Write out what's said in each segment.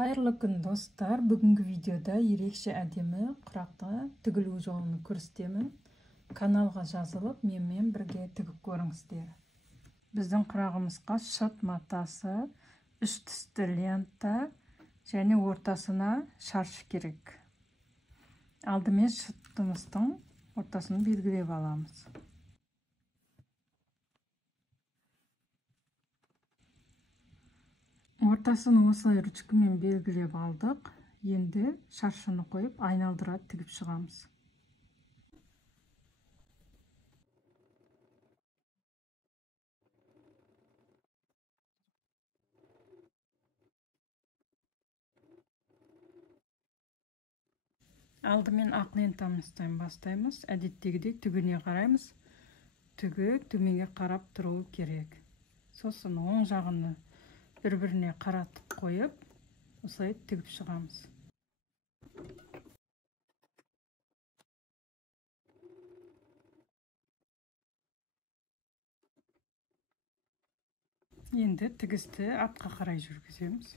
Қайырлы күн достар, бүгінгі видеода ерекше әдемі құраққа тігілу жолын көрсетемін. Каналға жазылып, менімен бірге тігіп көріңіздер. Біздің құрағымызға шыт матасы, үш түсті лента және ортасына шаршы керек. Алдымен шыттымыздың ортасын белгілеп аламыз. Ортасын осылай ручкамен белгілеп алдық. Енді шаршыны қойып, айналдыра тігіп шығамыз. Алдымен ақ лентамыздан бастаймыз. Әдеттегідей түгіне қараймыз. Түгі төменге қарап тұруы керек. Сосын оң жағыны бір-біріне қаратып қойып, осылай тігіп шығамыз. Енді тігісті артқа қарай жүргіземіз.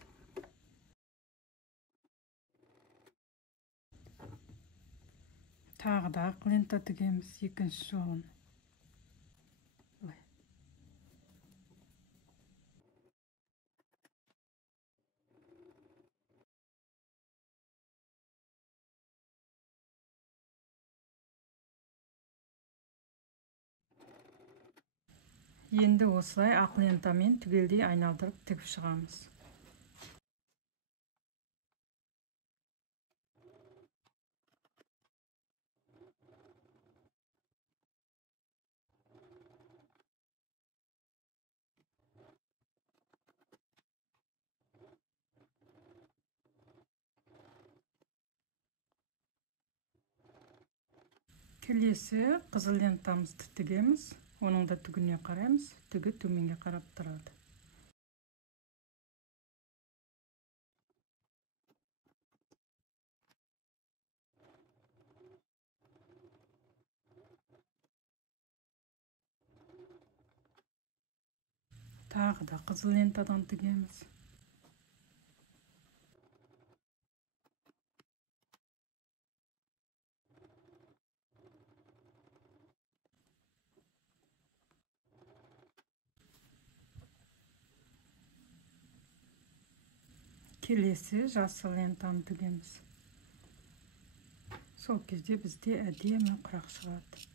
Тағы да ақ лента тігеміз екінші жолын. Енді осылай ақ лентамен түгелдей айналдырып тігіп шығамыз. Келесі қызыл лентамызды тігеміз. Оның да түгіне қараймыз. Түгі төменге қарап тұрады. Тағы да қызыл лентадан тігеміз. Келесі жасыл лентаны тігеміз. Сол кезде бізде әдемі құрақ шығады.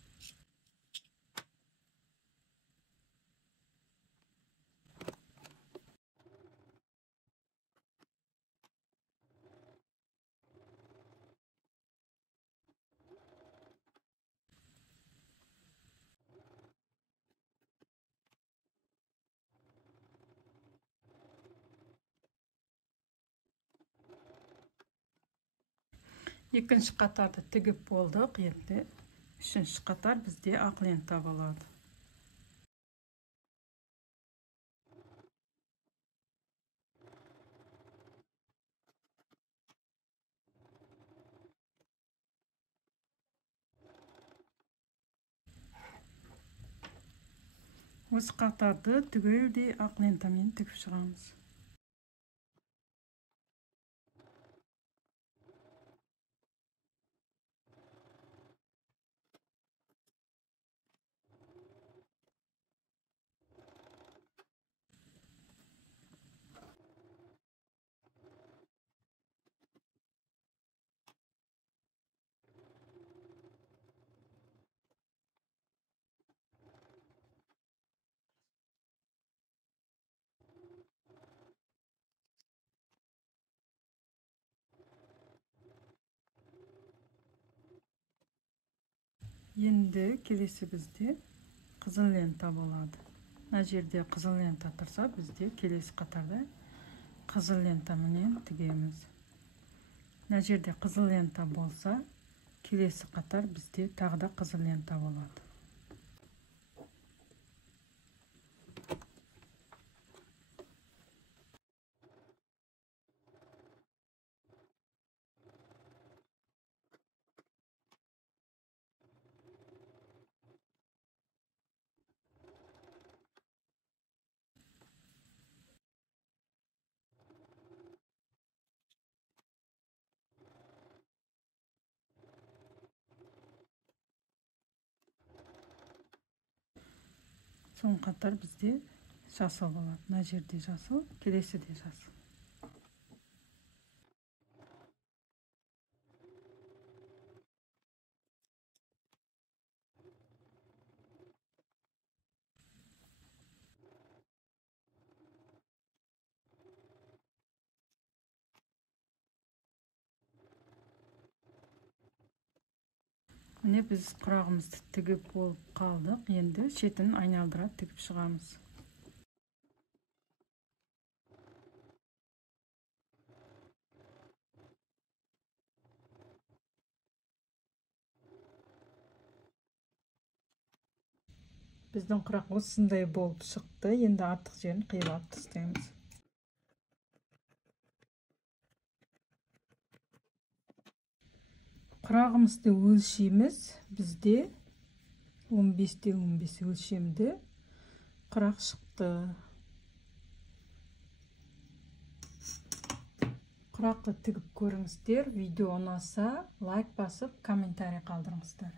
Екінші қатарды тігіп болдық. Енді үшінші қатар бізде ақ лента болады. Осы қатарды түгелдей ақ лентамен тігіп шығамыз. Енді келесі бізде қызыл лента болады. Мына жерде қызыл лента тұрса, бізде келесі қатарда қызыл лентамен тігеміз. Мына жерде қызыл лента болса, келесі қатар бізде тағы да қызыл лента болады. Son қатар бізде жасыл болады. Мына жерде жасыл, келесі де жасыл. Міне біз құрағымызды тігіп болып қалдық. Енді шетін айналдыра тігіп шығамыз. Біздің құрақ осындай болып шықты. Енді артық жерін қиып алып тастаймыз. Құрағымызды өлшейміз. Бізде 15-те 15 өлшемді құрақ шықты. Құрақты тігіп көріңіздер. Видео ұнаса, лайк басып, комментарий қалдырыңыздар.